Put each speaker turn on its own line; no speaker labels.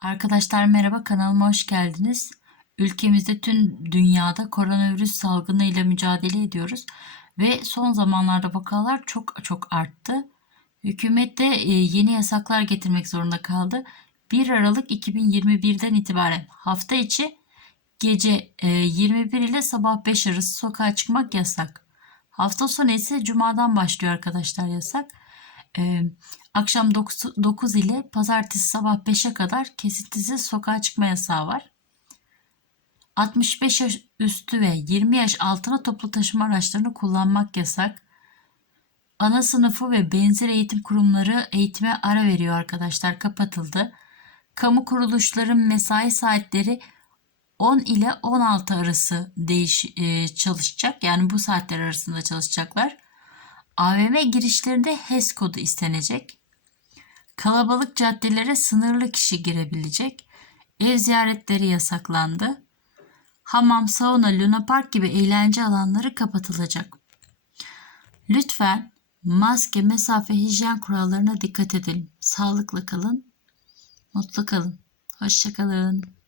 Arkadaşlar merhaba kanalıma hoş geldiniz. Ülkemizde tüm dünyada koronavirüs salgını ile mücadele ediyoruz ve son zamanlarda vakalar çok çok arttı. Hükümet de e, yeni yasaklar getirmek zorunda kaldı. 1 Aralık 2021'den itibaren hafta içi gece e, 21 ile sabah 5 arası sokağa çıkmak yasak. Hafta sonu ise cumadan başlıyor arkadaşlar yasak. E, akşam 9, 9 ile pazartesi sabah 5'e kadar kesintisiz sokağa çıkma yasağı var. 65 yaş üstü ve 20 yaş altına toplu taşıma araçlarını kullanmak yasak. Ana sınıfı ve benzer eğitim kurumları eğitime ara veriyor arkadaşlar kapatıldı. Kamu kuruluşların mesai saatleri 10 ile 16 arası değiş e, çalışacak. Yani bu saatler arasında çalışacaklar. AVM girişlerinde HES kodu istenecek. Kalabalık caddelere sınırlı kişi girebilecek. Ev ziyaretleri yasaklandı. Hamam, sauna, lunapark gibi eğlence alanları kapatılacak. Lütfen maske, mesafe, hijyen kurallarına dikkat edelim. Sağlıklı kalın, mutlu kalın. Hoşçakalın.